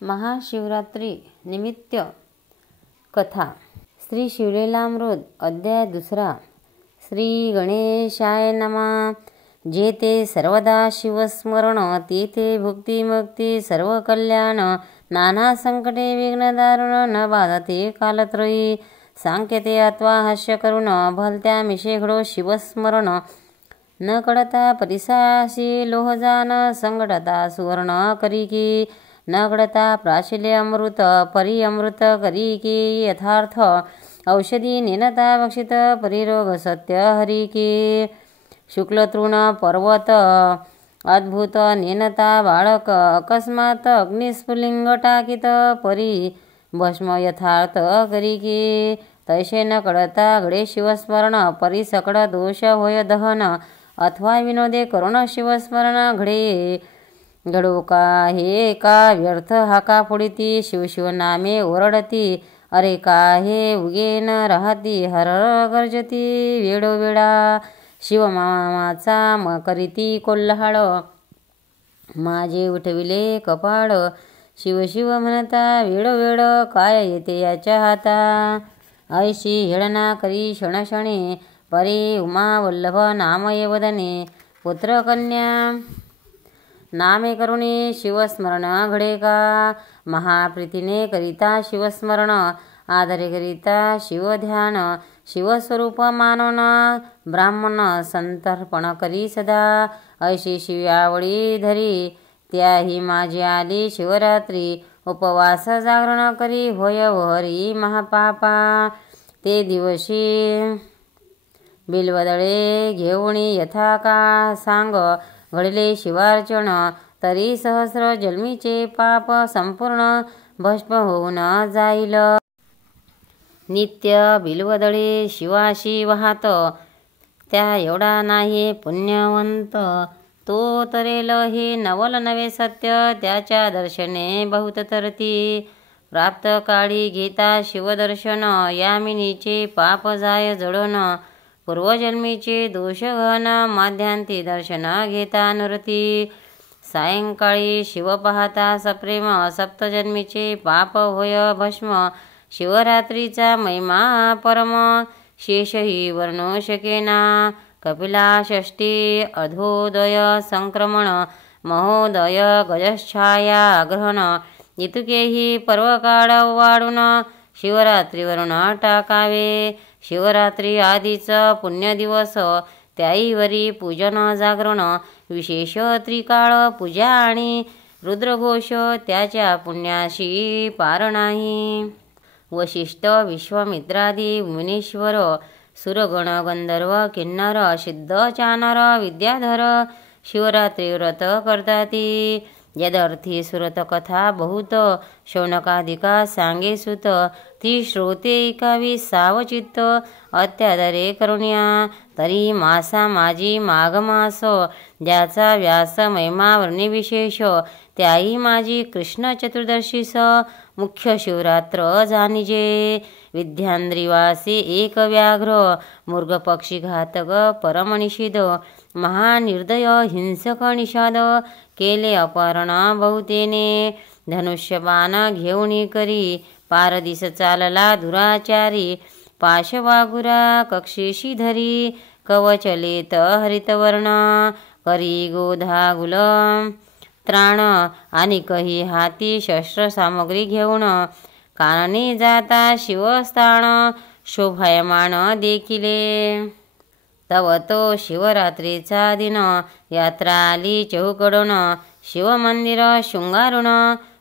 महाशिवरात्री निमित्त कथा. श्री शिवलीलामृत अध्याय 2. श्री गणेशाय नमः. जे ते सर्वदा शिवस्मरण तेथे भुक्ती मुक्ती सर्व कल्याण. नाना संकटे विघ्न दारुण न बाधते कालत्रयी. सांकेते अथवा हास्य करुण भलत्या मिशे घडो शिवस्मरण. न कळता परिसाशी लोहजान संकटता सुवर्ण करी की. न कळता प्राशिले अमृत परी अमृत करी की. यथार्थ औषधी नेनता भक्षित परिरोग सत्य हरी की. शुक्ल तृण पर्वत अद्भुत नेनता बाळक अकस्मात अग्निस्फुलिंग टाकीत परी भस्म यथार्थ करी की. तैसे न कळता घडे शिवस्मरण परी सकळ दोष होय दहन. अथवा विनोदे करुण शिवस्मरण घडे घडो का हे का व्यर्थ हाका फोडिती. शिवशिव नामे ओरडती अरे का हे उगे न राहती. हर गर्जती वेळोवेळा शिवमामाचा करीती कोल्हाळ. माझे उठविले कपाळ शिवशिव म्हणता वेळोवेळ काय येते याच्या हाता. ऐशी हेळना करी क्षणक्षणी परी उमा वल्लभ नामये वदने. पुत्र कन्या नामे करुणी शिवस्मरण घडे का. महाप्रीतीने करिता शिवस्मरण आदरे करिता शिवध्यान. शिवस्वरूप मानवन ब्राह्मण संतर्पण करी सदा. ऐशी शिव्यावळी धरी त्याही माझी आली शिवरात्री. उपवास जागरण करी होय हरी महापापा. ते दिवशी बिल्वदळे घेऊणी यथा का सांग घडले शिवार्चन. तरी सहस्र जन्मीचे पाप संपूर्ण भस्म होऊन जाईल. नित्य बिल्वदळे शिवाशी वाहत त्या एवढा नाही पुण्यवंत. तो तरेल हे नवल नवे सत्य त्याच्या दर्शने बहुत तरती. प्राप्त काळी घेता शिवदर्शन यामिनीचे पाप जाय जळून. पूर्वजन्मीचे दोष घन माध्यांती दर्शन घेता नरती. सायंकाळी शिव पाहता सप्रेम सप्तजन्मीचे पाप होय भस्म. शिवरात्रीचा महिमा परम शेषही वर्णू शकेना. कपिला षष्ठी अर्धोदय संक्रमण महोदय गजच्छाया ग्रहण. इतकेही पर्वकाळ वाढून शिवरात्रीवरून टाकावे. शिवरात्री आधीच पुण्यदिवस त्याईवरी पूजन जागरण विशेष त्रिकाळ पूजा आणि रुद्रघोष त्याच्या पुण्याशी पार नाही. वशिष्ठ विश्वामित्रादी मुनीश्वर सुरगण गंधर्व किन्नर सिद्ध चानर विद्याधर शिवरात्री व्रत करताती. यदर्थी सुरत कथा बहुत शौनकाधिका सांगे सुत. ती श्रोते ऐकावी सावचित्त अत्यादरे करुण्या. तरी मासा माझी माघ मास ज्याचा व्यास महिमा वर्णिविशेष. त्याही माझी कृष्ण चतुर्दशीस मुख्य शिवरात्र जाणिजे. विद्याद्रिवासी एक व्याघ्र मृग पक्षी घातक परमनिषिद. महानिर्दय हिंसक निषाद केले अपहरण बहुतेने. धनुष्यबाण घेऊनी करी पारदिस चालला दुराचारी. पाशवागुरा कक्षेशी धरी कवचलेत हरितवर्ण. करी गोधागुल त्राण आणि कही हाती शस्त्र सामग्री घेऊन. काननी जाता शिवस्थान शोभायमान देखिले. तव तो शिवरात्रीचा दिन यात्रा आली चहूकडून. शिवमंदिर शृंगारुण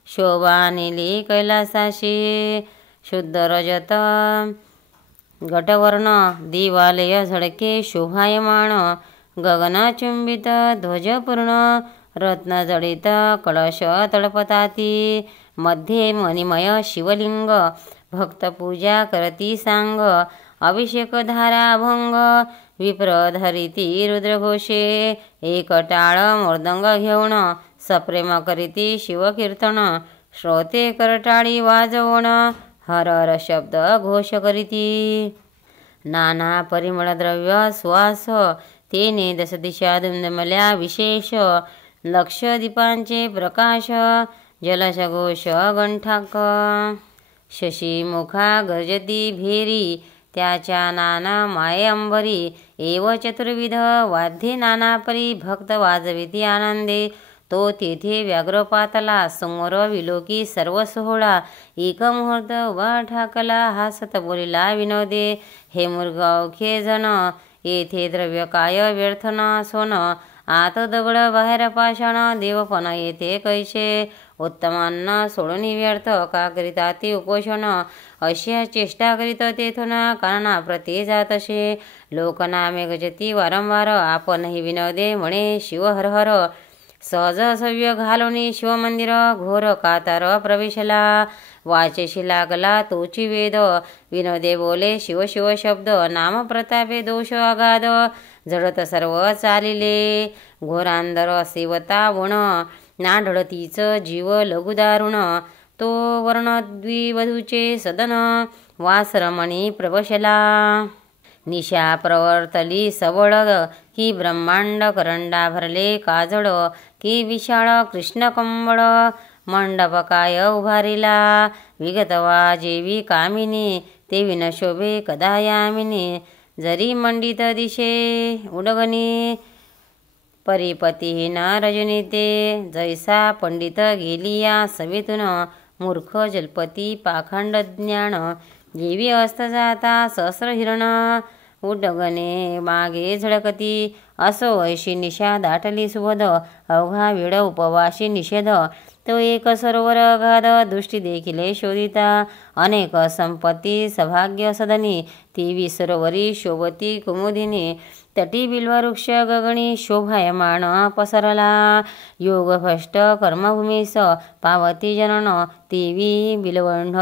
शोभा नेली कैलासाशी. शुद्ध रजत गटवर्ण दिवालय झळके शोभायमान. गगनचुंबित ध्वजपूर्ण रत्न जडित कळश तळपताती. मध्ये मणिमय शिवलिंग भक्तपूजा करती सांग. अभिषेक धारा अभंग विप्र धरिती रुद्रघोषे. एक टाळ मृदंग घेऊन सप्रेम करीती शिवकीर्तन. श्रोते करटाळी वाजवून हर हर शब्द घोष करीती. नाना परिमळ द्रव्य सुवास तेने दशदिशा दुमदुमल्या विशेष. लक्ष दीपांचे प्रकाश जलशघोष गंठाक शशी मुखा गर्जती भेरी त्याच्या नाना माये अंबरी एव चतुर्विध वाद्ये नानापरी भक्त वाजविती आनंदे तो तेथे व्याघ्रपातला समोर विलोकी सर्व सोहळा एक मुहूर्त उभा ठाकला हासत बोलिला विनोदे हे मुरगावखे जण येथे द्रव्य काय व्यर्थ न सोन आत दगड बाहेर पाषाण देवपण येथे कैसे उत्तमांना सोडून व्यर्थ का करिता ते उपोषण अशा चेष्टा करीत तेथून काना प्रती जातसे लोकनामे गजती वारंवार आपणही विनोदे म्हणे शिव हर हर सहज सव्य घालून शिवमंदिर घोर कातार प्रवेशला वाचेशी लागला तोची वेद विनोदे बोले शिव शिव शब्द नाम प्रतापे दोष अगाध जडत सर्व चालिले घोरांदर सेवता गुण नाढळतीच जीव लघु दारुण तो वर्ण द्विवधूचे सदन वासरमणी प्रवशला निशा प्रवर्तली सबळ की ब्रह्मांड करंडा भरले काजळ की विशाळ कृष्ण कंबळ मंडप काय उभारिला विगतवा जेवी कामिनी ते विन शोभे कदा यामिनी जरी मंडित दिशे उडगणी परिपतीहीन रजनीते जैसा पंडित गेलिया सवेतून मूर्ख जलपती पाखंड ज्ञान जेवी अस्त जाता सहस्र हिरण उडगणे मागे झळकती असो ऐशी निशा दाटली सुबोध अवघा वेळ उपवाशी निषेध तो एक सरोवर अगाध दृष्टी देखिले शोधिता अनेक संपत्ती सभाग्य सदनी ती सरोवरी शोभती कुमुदिनी तटी बिल्ववृक्ष गगणी शोभायमाण पसरला योगभ्रष्ट कर्मभूमीस पावती जनन तेवी बिलवंढ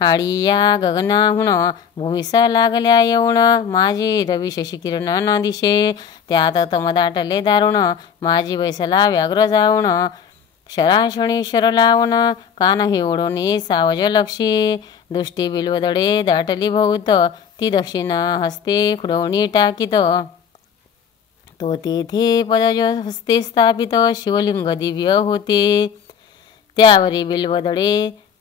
हाडिया गगनाहून भूमीस लागल्या येऊन माझी रवी शशिकिरण न दिशे त्यात तम दाटले दारुण माझी बैसला व्याघ्र जाऊन शराशणी शर लावून कानही ओढून सावज लक्षी दृष्टी बिलवदडे दाटली बहुत ती दक्षिण हस्ते खुडवणी टाकीत तो तेथे पदज हस्ते स्थापित शिवलिंग दिव्य होते त्यावरी बिलवदडे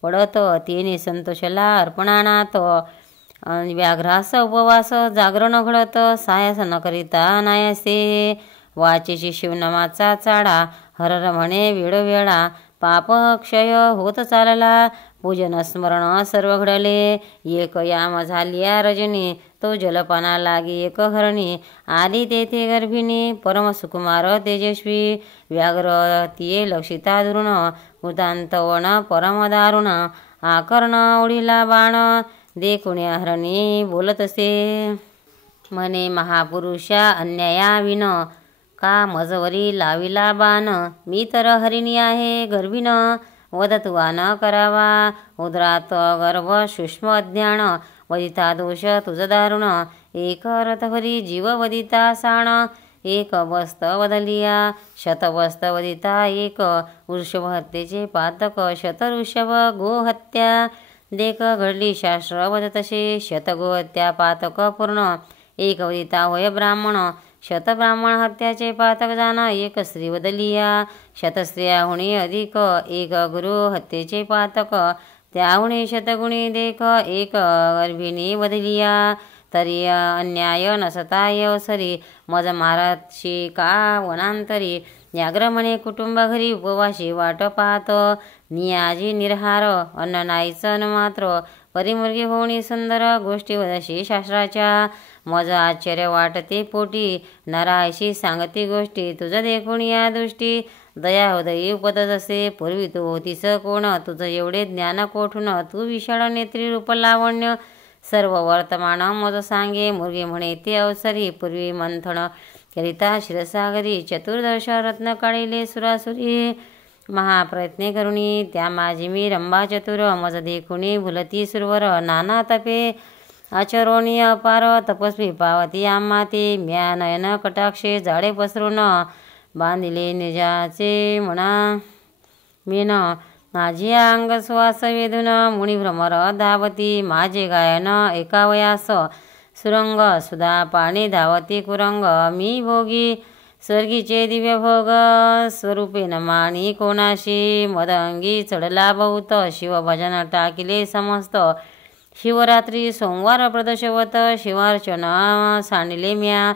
पडत तेने संतोषला अर्पणानात व्याघ्रास उपवास जागरण घडत सायास न करिता नायासे वाचेशी शिवनामाचा चाडा हरर म्हणे वेळोवेळा पाप क्षय होत चालला पूजन स्मरण सर्व घडले एक याम झालिया रजनी तो जलपाना लागी एक हरणी आली तेथे गर्भिणी परम सुकुमार तेजस्वी व्याघ्र तिये लक्षिता दुरुण उदांतवन परम दारुण आकर्ण ओढीला बाण देखुणे हरणी बोलत असे म्हणे महापुरुषा अन्यायाविन का मजवरी लाविला बाण मी तर हरिणी आहे गर्भिण वदतुवा न करावा उदरात गर्भ सूक्ष्म अज्ञान वदिता दोष तुझ दारुण एक रथभरी जीव वदिता साण एक वस्त वदलिया शतवस्त वदिता एक वृषभ हत्येचे पातक शतऋषभ गोहत्या देख घडली शास्त्र वदतसे शतगोहत्या पातक पूर्ण एक वदिता होय ब्राह्मण शतब्राह्मण हत्याचे पातक जाना एक स्त्री वदलिया शतस्त्रियाहुणी अधिक एक गुरु हत्येचे पातक त्याहुणी शतगुणी देख एक गर्भिणी वदलिया तरी अन्याय नसताय अवसरी मज महाराजशी का वनांतरी व्याघ्र म्हणे कुटुंब घरी उपवाशी वाट पाहत नियाजी निरहार अन्न नाहीचं मात्र परिमुर्गी होणी सुंदर गोष्टी वदशी शास्त्राच्या मज आश्चर्य वाटते पोटी नरायशी सांगती गोष्टी तुझ देखून या दृष्टी दया हृदयी उपदत असे पूर्वी तू होतीस कोण तुझं एवढे ज्ञान कोठून तू विशाळ नेत्री रूप लावण्य सर्व वर्तमान मज सांगे मुर्गे म्हणे ते अवसरी पूर्वी मंथन करिता क्षीरसागरी चतुर्दश रत्न काढिले सुरासुरी महाप्रयत्ने करुणी त्या माझी मी रंभा चतुर मज देखुनी भुलती सुरवर नाना तपे आचरोणी अपार तपस्वी पावती आम्हाते म्या नयन कटाक्षे जाडे पसरून बांधिले निजाचे म्हणा मीन माझी अंग श्वास वेदून मुनिभ्रमर धावती माझे गायन एकावयास सुरंग सुधा पाणी धावती कुरंग मी भोगी स्वर्गीचे दिव्य भोग स्वरूपे नमाणी कोणाशी मदअंगी चढला बहुत शिवभजन टाकिले समस्त शिवरात्री सोमवार प्रदोषवत शिवार्चन सांडिले म्या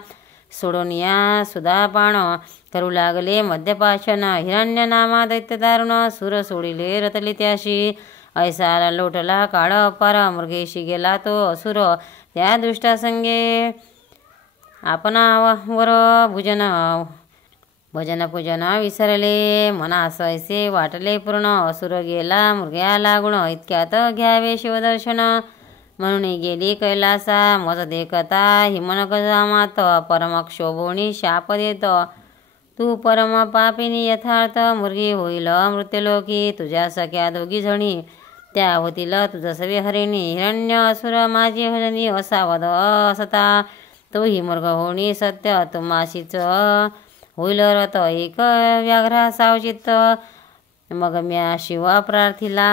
सोडून या सुधापान करू लागले मध्यपाशन हिरण्य नामा दैत्य दारुण सुर सोडिले रतले त्याशी ऐसा लोटला काळ अपार मृगेशी गेला तो असुर त्या दुष्टासंगे आपणावर भजन पूजन विसरले मनास ऐसे वाटले पूर्ण असुर गेला मृग्या लागून इतक्यात घ्यावे शिवदर्शन म्हणून गेली कैलासा मज देखता हिमनक जामात परमक्षोभोणी शाप देत तू परम पापिनी यथार्थ मृगी होईल मृत्युलोकी तुझ्या सख्या दोघी जणी त्या होतील तुझ सवे हरिणी हिरण्य असुर माझी हजनी असावध असता तोही मृग होणी सत्य तुम्हाशीच होईल रत एक व्याघ्रा सावचित्त मग म्या शिवा प्रार्थिला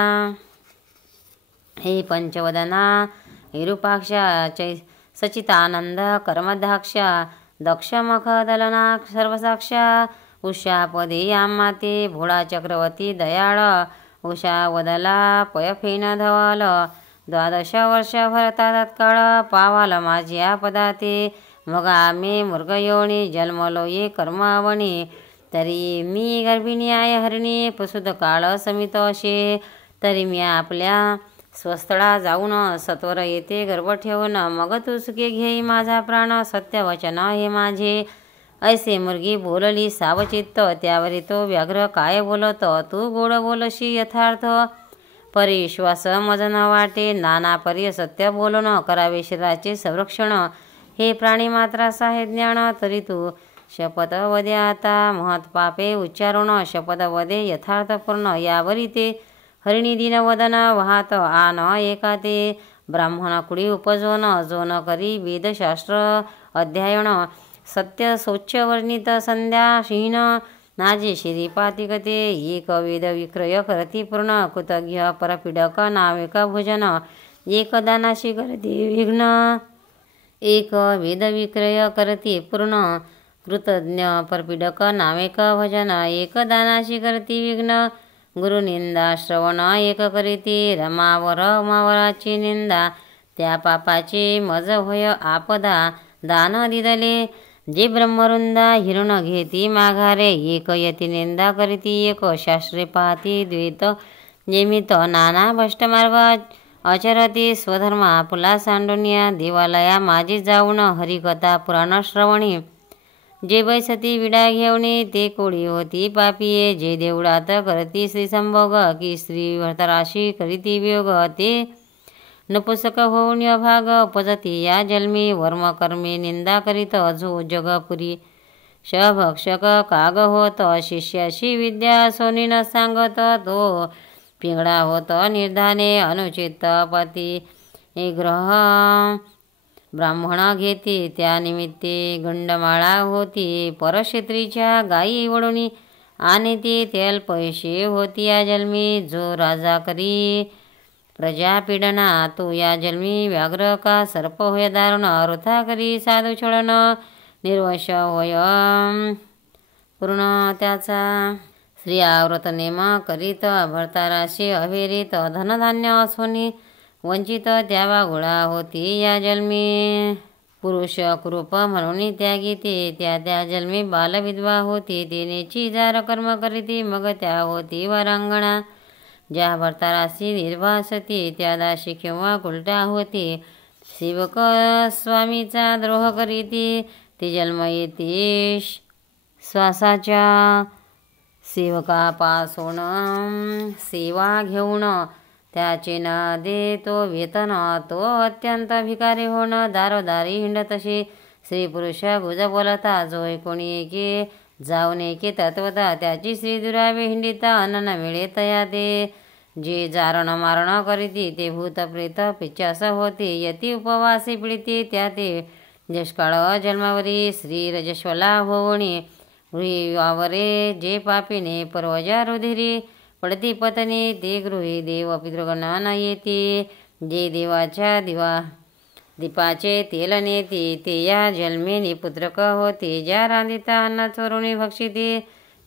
हे पंचवदना हिरुपाक्षा सचितानंद कर्मदाक्षा दक्षमख दलना सर्वसाक्षा उषापदी आम्माते भोळा चक्रवर्ती दयाळ उषा वदला पयफेन धवाल 12 वर्ष भरता तत्काळ पावाल माझ्या पदाते मग आम्ही मृगयोनी जन्मलो ये कर्मावणी तरी मी गर्भिणी आहे हरिणी प्रसूत काळ समित असे तरी मी आपल्या स्वस्थळा जाऊन सत्वर येते गर्भ ठेवून मग तू सुखे घेई माझा प्राण सत्य वचन हे माझे ऐसे मुर्गी बोलली सावचित्त त्यावरी तो व्याघ्र काय बोलत तू गोड बोलशी यथार्थ परिश्वास मज न वाटे नाना परी सत्य बोलून करावे शरीराचे संरक्षण हे प्राणी मात्रास आहे ज्ञान तरी तू शपथ वदे आता महत् पापे उच्चारून शपथ वदे यथार्थपूर्ण यावरी ते हरिणी दिन वदन वाहत आन एकाते ब्राह्मण कुडी उपजोन जोन करी वेदशास्त्र अध्ययन सत्य शौच वर्णित संध्या शीन नाजे श्रीपातिकते एक वेद विक्रय करती पूर्ण कृतज्ञ परपीडक नाविक भोजन एक दानाशी करती विघ्न एक वेद विक्रय करती पूर्ण कृतज्ञ परपीडक नाविक भजन एक दानाशी करती विघ्न गुरुनिंदा श्रवण एक करीती रमावर उमावराची निंदा त्या पापाची मज होय आपदा दान दिदले जे ब्रह्मरुंदा हिरण घेती माघारे एक यती निंदा करीती एक शास्त्रे पाहती द्वैत निमित्त नाना भ्रष्टमार्ग आचरती स्वधर्म आपुला सांडुनिया देवालया माझी जाऊन हरिकथा पुराण श्रवणी जे बैसती विडा घेवणे ते कोळी होती पापिये जे देवळात करती श्री संभोग की स्त्री भरतराशी करीती वियोग ते नपुसक होऊन भाग उपजती या जन्मी वर्मकर्मी निंदा करीत जो जगपुरी शभक्षक काग होत शिष्याशी विद्या सोनी न सांगत तो पिंगळा होत निर्धाने अनुचित पती ग्रह ब्राह्मण घेती त्या निमित्ते गंडमाळा होती परक्षेत्रीच्या गायी वडुनी आणि ती तेल पैसे होती या जन्मी जो राजा करी प्रजा पीडना तो या जन्मी व्याघ्र का सर्प होय दारुण वृथा करी साधू छळन निर्वंश होय पूर्ण त्याचा स्त्री आवृत नेम करीत भरताराशी अविरित धनधान्य असोनी वंचित त्यावा गोळा होती या जन्मी पुरुष कुरूप म्हणून त्यागी ते त्या जन्मी बालविधवा होती तिनेची जार कर्म करीती मग त्या होती वरांगणा ज्या भरताराशी निर्वासती त्या दाशी किंवा उलटा होती सेवक स्वामीचा द्रोह करीती ती जन्म येती श्वासाच्या सेवकापासून सेवा घेऊन त्याचे न दे तो वेतन तो अत्यंत भिकारी होण दारोदारी हिंडतशी स्त्री पुरुष गुज बोलता जो कोणी एके जाऊन एके तत्वता त्याची स्त्री दुरावे हिंडिता अन्न न मिळे तया दे जे जारण मारण करीती ते भूत प्रेत पिच्चास होते यती उपवासी पिळती त्या ते जशकाळ जन्मावरी श्री रजस्वला होवणी गृहीवावरे जे पापीने पर्वजा रुधिरी पडती पत्नी ते गृही देव पितृगण न येते जे देवाच्या दीपाचे तेल नेती ते या जन्मेनी पुत्रक होती. ज्या रांधिता अन्न चोरुणी भक्षिती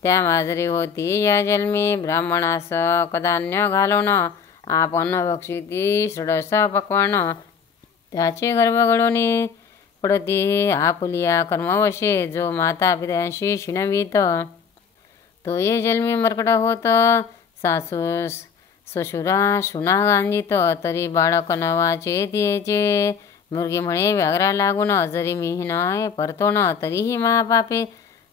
त्या माजरी होती या जन्मी. ब्राह्मणास कदान्य घालून आपण भक्षिती षडस पक्वान त्याचे गर्भ घडून पडती आपुलिया कर्मवशे. जो माता पित्यांशी शिणवीत तो ये जन्मी मर्कट होत. सासू ससुरा सुना गांजित तरी बाळक नवाचे तिचे. मृगी म्हणे व्याघ्रा लागून जरी मिहीन परतोण तरीही महापापे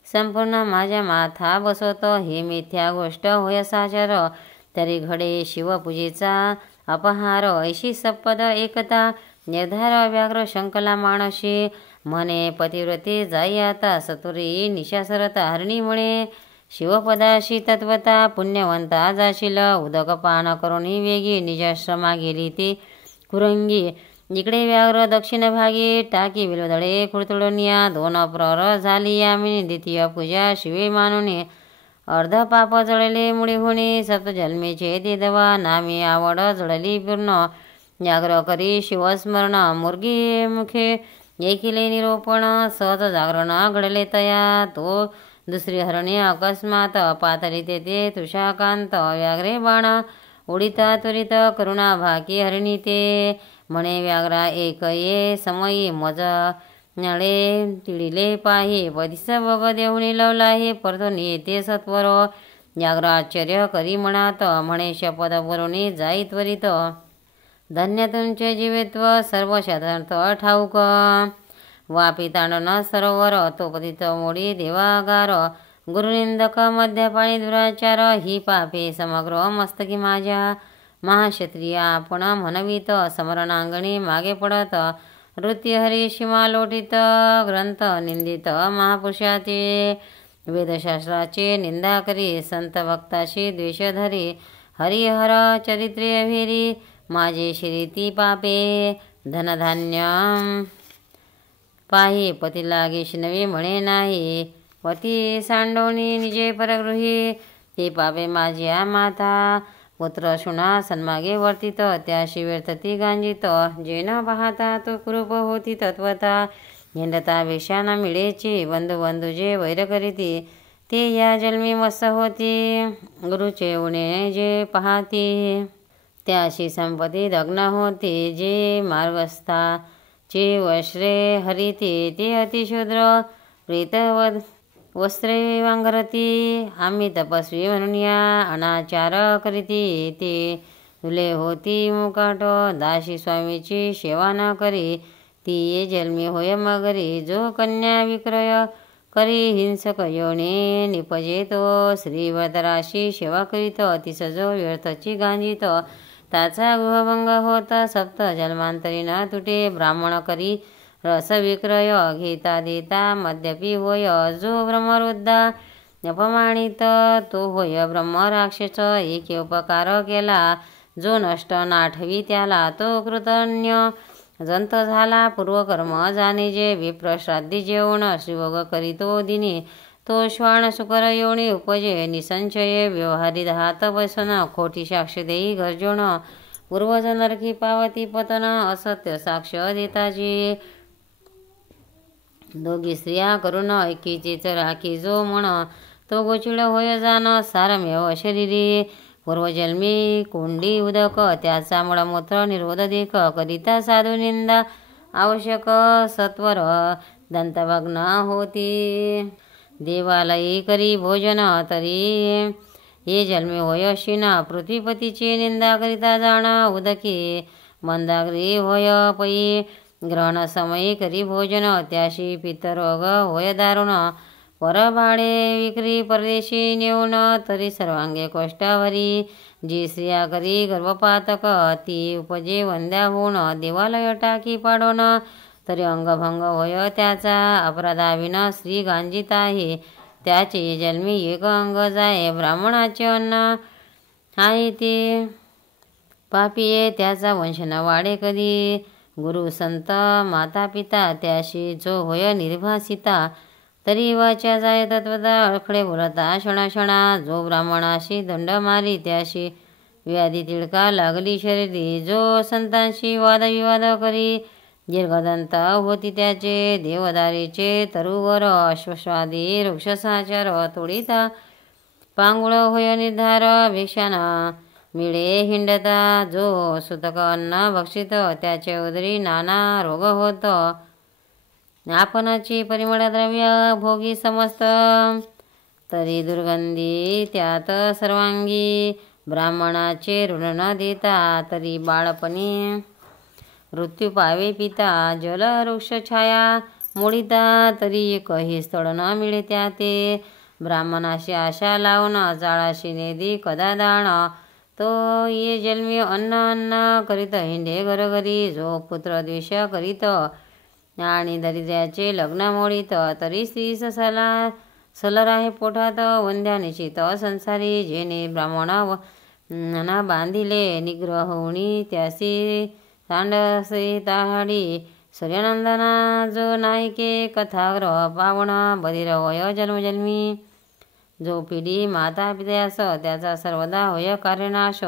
संपूर्ण माझ्या माथा बसवत. हे मिथ्या गोष्ट होय साचार तरी घडे शिवपूजेचा अपहार. ऐशी सपद एकता निर्धार व्याघ्र शंकला मानशी. म्हणे पतिव्रते जाई आता सतुरी निशासरता हरणी म्हणे. शिवपदाशी तत्वता पुण्यवंता जाशील. उदक पान करुणी वेगी निजाश्रमा गेली ती कुरंगी. इकडे व्याघ्र दक्षिण भागी टाकी विलवदळे खुळतुळनिया. 2 प्रहर झाली यामिनी द्वितीय पूजा शिवे मानुनी. अर्ध पाप जळले मुळे होणे सप्तजन्मेचे ते दवा. नामी आवड जळली पूर्ण व्याघ्र करी शिवस्मरण. मुर्गी मुखे एकिले निरोपण सहज जागरण घडले तया. तो दुसरी हरणे अकस्मात पातळी तेथे तुषाकांत. व्याघ्रे बाण उडिता त्वरित करुणा भाकी हरिणी ते. म्हणे व्याघ्रा एक ये समयी मज नळे तिळिले पाही. पदिस बग देऊनी लवला हे परतून येते सत्वर. व्याघ्र आश्चर्य करी म्हणात म्हणे शपथ बोलूनी जाई त्वरित. धन्य तुमचे जीवित्व सर्व शतार्थ ठाऊक. वापी तांडन सरोवर तो पतित मोडी देवागार. गुरुनिंदक मध्यपाणी दुराचार. ही पापे समग्र मस्तकी माझ्या. महाक्षत्रिय आपण म्हणवित समरणांगणी मागे पडत. नृत्य हरी सीमा लोटित ग्रंथ निंदित महापुरुषाचे. वेदशास्त्राचे निंदा करी संत भक्ताशी द्वेष धरी. हरिहर चरित्रे भेरी माझे शिरीती पापे. धनधान्य पाही पती लागे शिनवे म्हणे नाही. पती सांडवणी निजे परगृही ते पापे माझ्या माता. पुत्र सुना सन्मागे वर्तित त्याशी व्यर्थती गांजित. जे न पाहता तो कुरूप होती तत्वता. हिंडता भिक्षा न मिळेची बंधू जे वैर करीती ते या जन्मी मस्त होती. गुरुचे उणे जे पाहती त्याशी संपत्ती दग्न होती. जे मार्गस्था चे वस्त्रे हरिती ते अतिशूद्र प्रीत वस्त्रे वांगरती. आम्ही तपस्वी म्हणून या अनाचार करीती ते तुले होती मुकाट. दासी स्वामीची सेवा न करी ती ये जन्मी होय मगरी. जो कन्या विक्रय करी हिंसक योनी निपजे तो. श्रीवतराशी सेवा करीत तिस जो व्यर्थची गांजित त्याचा गृहभंग होत. सप्त जन्मांतरी न तुटे ब्राह्मण करी रस विक्रय. घेता देता मद्यपी होय जो ब्रह्मरुद्धा अपमानित तो होय ब्रह्म राक्षस. एक उपकार केला जो नष्ट नाठवी त्याला तो कृतज्ञ जंत झाला. पूर्वकर्म जाणे जे विप्र श्राद्धी जेवण श्रीभोग करीतो दिनी तो श्वान सुकर योनी उपजे. निसंशय व्यवहारी हात बसन खोटी साक्ष देई गर्जोण. पूर्वज नरकी पावती पतन असत्य साक्ष देताची. दोघी स्त्रिया करून एकीचीच राखी जो म्हण तो गोचिड होय जाण. सारमेव शरीरी पूर्वजन्मी कोंडी उदक त्याचा मूळमूत्र निर्वोध देख. करिता साधू निंदा आवश्यक सत्वर दंतभग्न होती. देवालयी करी भोजन तरी ये जन्मी होय अशीन. पृथ्वीपतीची निंदा करिता जाण उदकी मंदाग्री होय पै. ग्रहण समयी करी भोजन त्याशी पित्तरोग होय दारुण. परभाडे विक्री परदेशी नेऊन तरी सर्वांगे कोष्टावरी. जी स्त्रिया करी गर्भपातक ती उपजे वंद्या होऊन. देवालय टाकी पाडोन तरी अंगभंग होय त्याचा. अपराधाविन स्त्री गांजित आहे त्याचे जन्मी एक अंग जाय. ब्राह्मणाचे अन्न आहे ते पापीये त्याचा वंश न वाढे कधी. गुरु संत माता पिता त्याशी जो होय निर्भासिता. तरी वाचा जाय तत्वता अडखळे बोलता क्षणा. जो ब्राह्मणाशी दंड मारी त्याशी व्याधी तिळका लागली शरीरी. जो संतांशी वादविवाद करी दीर्घदंत होती त्याचे देवदारीचे तरुवर अश्वस्वादी वृक्षसाचार तोडिता पांगुळ होय निर्धार भिक्षाना मिळे हिंडता जो सुतक अन्न भक्षित त्याचे उदरी नाना रोग होत आपणाची परिमळ द्रव्य भोगी समस्त तरी दुर्गंधी त्यात सर्वांगी ब्राह्मणाचे ऋण न देता तरी बाळपणी मृत्यू पावे पिता जल वृक्ष छाया मोडिता तरी एकही स्थळ न मिळे त्या ते ब्राह्मणाशी आशा लावून जाळाशी नेदी कदा दाण तो ये जन्मी अन्न अन्न करीत हिंडे घरोघरी जो पुत्र द्वेष करीत आणि दरिद्र्याचे लग्न मोडीत तरी स्त्री सलर आहे पोटात वंध्या निश्चित संसारी जेने ब्राह्मणा बांधिले निग्रह होणी त्यासी तांडसे ताहाडी सूर्यनंदना जो नायके कथाग्रह पावण बधीर होय जन्मजन्मी जो पिढी माता पित्यास त्याचा सर्वदा होय कार्यनाश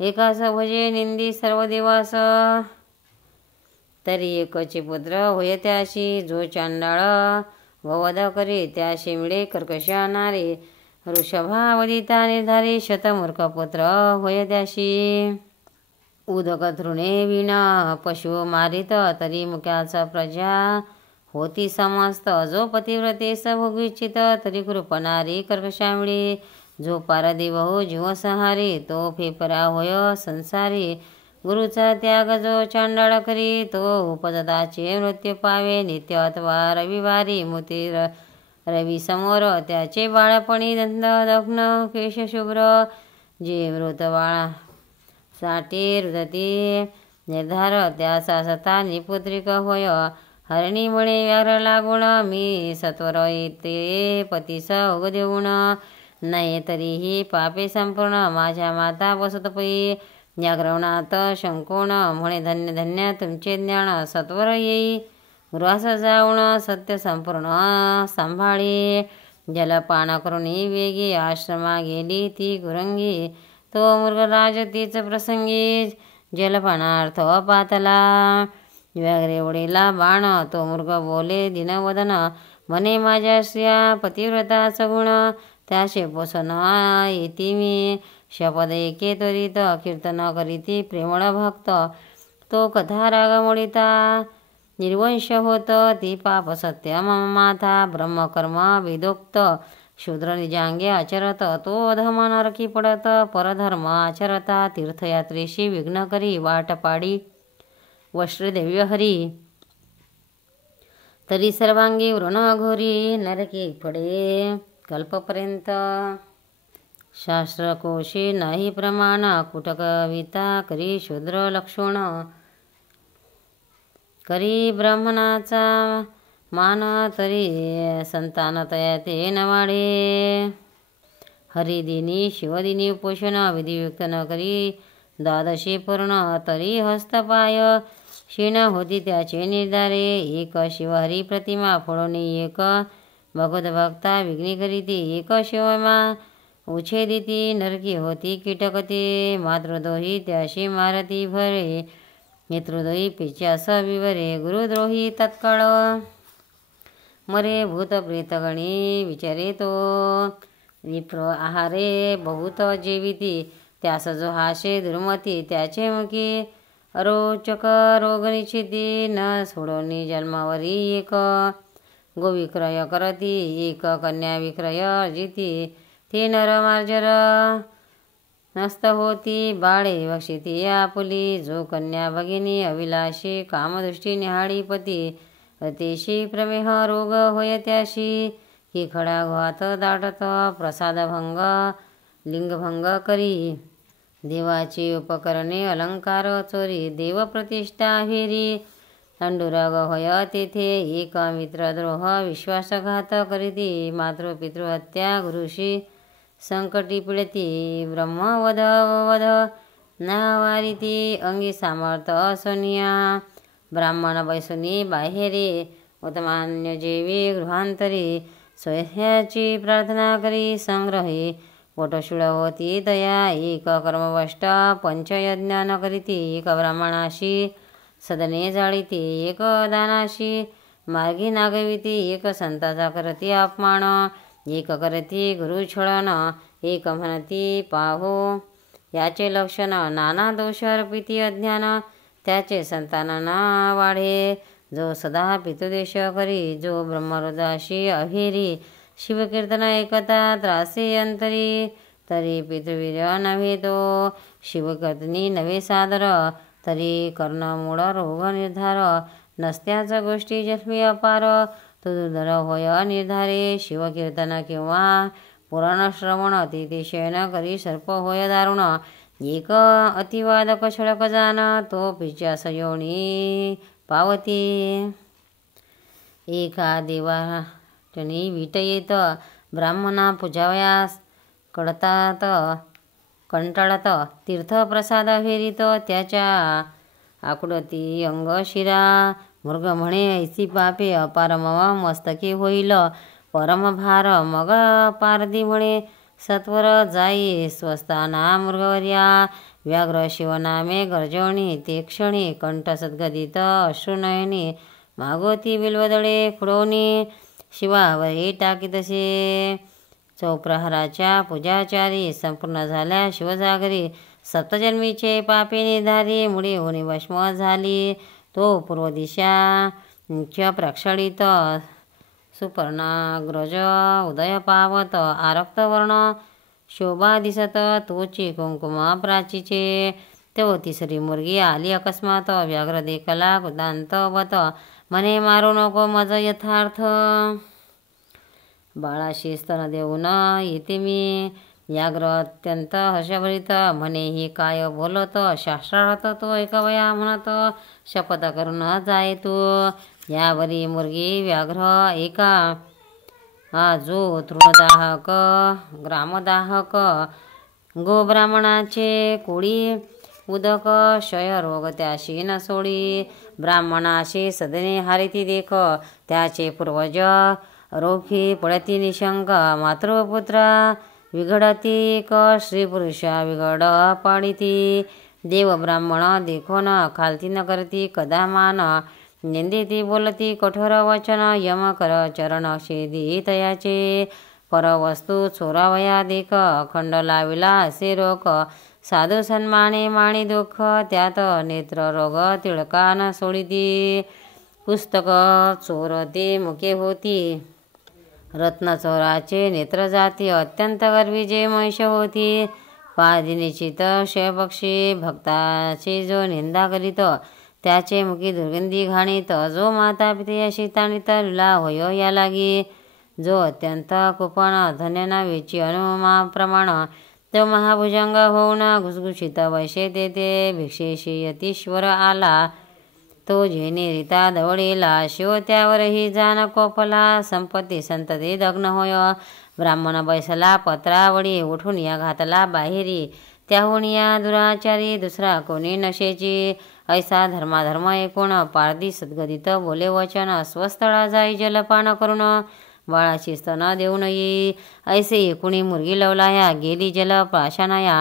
एकास भजे निंदी सर्व दिवस तरी एकचे पुत्र होय त्याशी जो चांडाळ वध करे त्याशी मिळे कर्कश नारे वृषभावदिता निर्धारी शतमूर्ख पुत्र होय त्याशी उदक तृणे विना पशु मारित तरी मुख्याचा प्रजा होती समस्त जो पतिव्रते भोगविच्छित तरी कृपणारी कर्कशामिळे जो पारदेव हो जीवसंहारी तो फेफरा होय संसारी गुरुचा त्याग जो चांडाळ करी तो उपदताचे मृत्यू पावे नित्य अथवा रविवारी मोती रवी समोर त्याचे बाळपणी दंत दग्न केश शुभ्र जे मृत बाळा साठी रुदती निर्धार त्याचा सता निपुत्रिक होय हरणी म्हणे व्याघ्र लागुण मी सत्वर येते पतीस उग देऊन नाही तरीही पापे संपूर्ण माझ्या माता बसत पै व्याघ्रवणात शंकोण म्हणे धन्य धन्य तुमचे ज्ञान सत्वर येई गृहास जाऊन सत्य संपूर्ण सांभाळी जलपान करुणी वेगी आश्रमा गेली ती गुरंगी तो मृगराज तीच प्रसंगी जलपानार्थ पातला व्याघ्रे उडेला बाण तो मृग बोले दिनवदन म्हणे माझ्या स्त्रिया पतिव्रता सगुण त्याशे पोषण येती मी शपथ एके त्वरित कीर्तन करीती प्रेमळ भक्त तो कथा राग मोडिता निर्वंश होत ती पाप सत्य मम माथा ब्रह्मकर्म विदोक्त शूद्र निजांगे आचरत तो अधम नरकी पडत परधर्म आचरता तीर्थयात्रेशी विघ्न करी वाट पाडी वस्त्रदेव्य हरी तरी सर्वांगी वृण घोरी नरकी पडे कल्पपर्यंत शास्त्रकोशी नाही प्रमाण कुटकविता करी शूद्र लक्षण करी ब्राह्मणाचा मान तरी संतान तयाते न वाढे हरिदिनी शिवदिनी उपोषण विधियुक्त न करी द्वादशी पूर्ण तरी हस्तपाय क्षीण होती त्याचे निर्धारे एक शिवहरी प्रतिमा फोडोनी एक भगवद्भक्ता विघ्नी करीती एक शिवमा उच्छेदिती नरकी होती कीटकते मातृद्रोही त्याशी मारती भरे नेतृद्रोही पिच्यास विवरे गुरुद्रोही तत्काळ मरे भूत प्रेतगणी विचारे तो विप्र आहारे बहुत जेविती त्यास जो हाशे दुर्मती त्याचे मुखी अरोचक रोग निश्चिती न सोडोनी जन्मावरी एक गोविक्रय करती एक कन्या विक्रय अर्जिती ती नरमार्जर नस्त होती बाळे बक्षिती आपुली जो कन्या भगिनी अविलाशी कामदृष्टी निहाळी पती अतिशी प्रमेह रोग होय त्याशी की खडा घात दाटत प्रसादभंग लिंगभंग करी देवाची उपकरणे अलंकार चोरी देवप्रतिष्ठा हेरी अंडुराग होय तेथे एक मित्रद्रोह विश्वासघात करीती मातृपितृहत्या गुरुशी संकटी पिळती ब्रह्मवध वध नावारिती अंगी सामर्थ असोनिया ब्राह्मण बैसुनी बाहेरे उत्मान्य जेवी गृहांतरी स्वह्याची प्रार्थना करी संग्रही वटशूळ होती दया एक कर्मवष्ट पंचयज्ञ न करीती एक ब्राह्मणाशी सदने जाळीती एक दानाशी, मार्गी नागविती एक संताचा करती अपमान, एक करती गुरु छळन, एक म्हणती पाहो. याचे लक्षण नाना दोष अर्पिती अज्ञान, त्याचे संतान ना वाढे. जो सदा पितुदेश करी, जो ब्रह्महृदाशी अभिरी, शिवकीर्तन ऐकता त्रासे अंतरी, तरी पितृवीर्य नव्हे तो. शिवकीर्तनी नवे सादर, तरी कर्ण मूळ रोग निर्धार, नसत्याच गोष्टी जन्मी अपार, तुदुदर होय निर्धारे. शिवकीर्तन किंवा पुराण श्रवण, तितिशयन करी सर्प होय दारुण, एक अतिवादक छळक जान, तो पिच्यास योनी पावती. एका देवाटणी वीट येत, ब्राह्मणा पूजावयास कडतात कंटाळत, तीर्थप्रसाद फेरित त्याच्या आकुडती अंग शिरा. मृग म्हणे ऐसी पापे, अपार मम मस्तकी होईल परमभार. मग पारधी म्हणे सत्वर जाई स्वस्थाना मृगवर्या. व्याघ्र शिवनामे गर्जवणी, ते क्षणी कंठ सद्गदित अश्रुनयनी, मागोती बिल्वदळे खुडवणी, शिवावरी टाकीतसे. चौप्रहराच्या पूजाचारी, संपूर्ण झाल्या शिवजागरी, सप्तजन्मीचे पापे निर्धारी, मुळे होणी भस्म झाली. तो पूर्व दिशा मुख्य प्रक्षाळित, सुपर्णाग्रज उदय पावत, आरक्त वर्ण शोभा दिसत, तोची कुंकुम प्राचीचे. तो तिसरी मुर्गी आली अकस्मात, व्याघ्र देखला कृतांत वत, म्हणे मारू नको मज यथार्थ. बाळाशी स्तन देऊन येते मी. व्याघ्र अत्यंत हर्षभरित, म्हणे ही काय बोलत, शास्त्रार्थ तो ऐकवया म्हणत, शपथ करून जाय तू. यावरी मुर्गी व्याघ्र एका, जो तृणदाहक ग्रामदाहक, गोब्राह्मणाचे कोळी, उदक क्षय रोग त्याशी न सोडी. ब्राह्मणाशी सदने हारिती देख, त्याचे पूर्वज रोखी पडती निशंक. मातृपुत्रा विघडती क, स्त्रीपुरुषा विघड पाडिती. देव ब्राह्मण देखोन खालती न करती कदा मान, निंदिती बोलती कठोर वचन, यम कर चरण छेदी तयाचे. परवस्तू चोरावया देख, खंड लाविला असे रोख, साधू सन्माने माणी दुःख, त्यात नेत्र रोग तिळका न सोडिती. पुस्तक चोरते मुके होती, रत्न चोराचे नेत्र जाती, अत्यंत गर्वी जे महिष होती. पारधी निश्चित क्षयपक्षी, भक्ताची जो निंदा करीत, त्याचे मुखी दुर्गंधी घाणीत. जो माता पितयाशी ताणीत, लुला होय या लागी. जो अत्यंत कुपन धन्य न वेची अनुमा प्रमाण, तो महाभुजंग होऊन घुसघुशीत वैशे देते. भिक्षेशी यतीश्वर आला, तो जेने रीता दवडेला. शिव त्यावरही जान कोपला, संपत्ती संतती दग्न होय. ब्राह्मण बैसला पत्रावडी, उठून या घातला बाहेरी. त्याहून या दुराचारी दुसरा कोणी नशेची. ऐसा धर्माधर्म ऐकून पारधी सद्गदित बोले वचन, स्वस्थळा जाई जलपान करून, बाळाची स्तन देऊन येई. ऐसे एकूणी मुर्गी लवलाया, गेली जल प्राशनाया.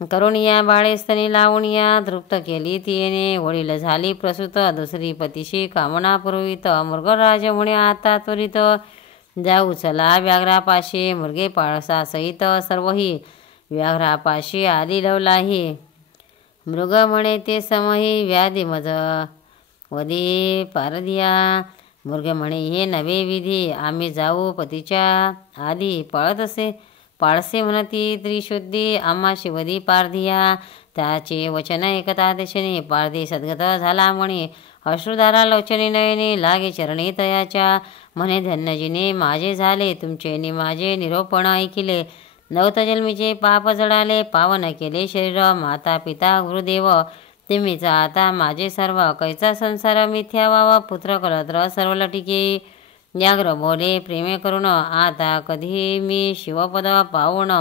करून या बाळे स्तनी लावून या, तृप्त केली तिने. वडील झाली प्रसूत, दुसरी पतीशी कामना पुरवित. मृगराज म्हणे आता त्वरित, जाऊ चला व्याघ्रापाशी. मृगे पाळसा सहित सर्वही, व्याघ्रापाशी आली लवलाही. मृग म्हणे ते समही, व्याधी मज वदी पारधिया. मृग म्हणे हे नवे विधी, आम्ही जाऊ पतीच्या आधी. पाळसे म्हणती त्रिशुद्धी, आम्हा शिवदी पारधिया. त्याचे वचन ऐकता देशने, पारधी सद्गत झाला म्हणे. अश्रुधारा लोचनी नयने, लागे चरणी तयाच्या. म्हणे धन्यजीने माझे झाले, तुमचे नि माझे निरोपण ऐकिले. नवतजन्मीचे पाप जडाले, पावन केले शरीर. माता पिता गुरुदेव तुम्हीच आता माझे सर्व. कैचा संसार मिथ्या व्हावा, पुत्र कलत्र सर्व लटिके. व्याघ्र बोले प्रेमे करून, आता कधी मी शिवपद पावून.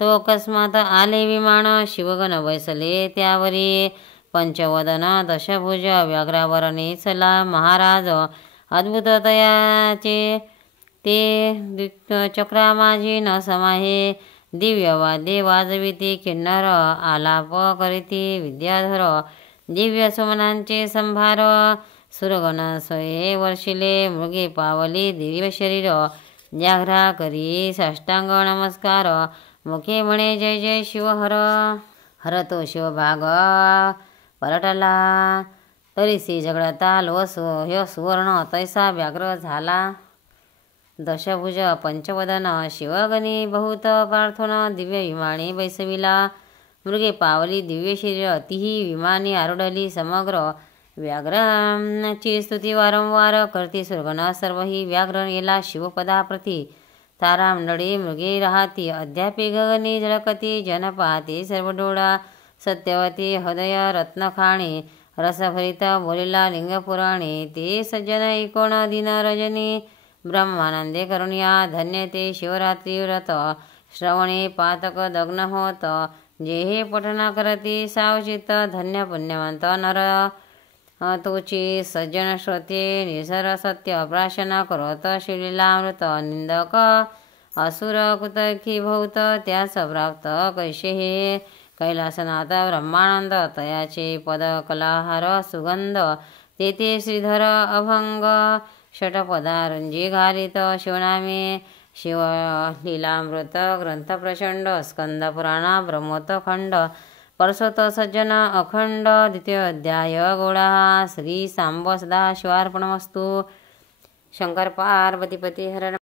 तो अकस्मात आले विमान, शिवगण बैसले त्यावरी. पंचवदन दशभुज, व्याघ्रावर नेचला महाराज. अद्भुत तयाचे ते चक्रा माझी न समाहे. दिव्य वाद्ये वाजविती, किन्नर आलाप करीती विद्याधर. दिव्य सुमनांचे संभार सुरगण सोये वर्षिले मृगे पावली दिव्य शरीर व्याघ्रा करी साष्टांग नमस्कार मुखे म्हणे जय जय शिवहर हर तो शिवभाग पलटला तरीसी झगडता लोस ह्यो सुवर्ण तैसा व्याघ्र झाला दशभुज पंचवदन शिवगणी बहुत पार्थोन दिव्य विमानी बैसविला मृगे पावली दिव्य शरीर तीही विमानी आरुढली समग्र व्याघ्राची स्तुती वारंवार करती सुरगण सर्व ही व्याघ्र येला शिवपदाप्रती तारामंडळी मृगे राहती अद्यापि गगनी झळकती जन पाहती सर्व डोळा सत्यवती हृदय रत्नखाणी रसभरित बोलिला लिंगपुराणे ते सज्जन इकोण दिन रजनी ब्रह्मानंदे करुणिया धन्य ते शिवरात्री व्रत श्रवणे पातक दग्न होत जे हे पठना करती सावचित धन्य पुण्यवंत नर तोची सज्जन श्रोते निसर सत्य प्राशन करत शिवलीलामृत निंदक असुर कुतकी भूत त्यास प्राप्त कैसे हे कैलासनाथ ब्रह्मानंद तयाचे पद कलाहार सुगंध तेथे श्रीधर अभंग षटपदारंजी घालित शिवनामे शिवलीलामृत ग्रंथ प्रचंड स्कंद पुराण ब्रह्मोत खंड परसोत सज्जन अखंड द्वितीय अध्याय गोळा श्री सांब सदा शिवार्पणमस्तु शंकर पार्वतीपती हर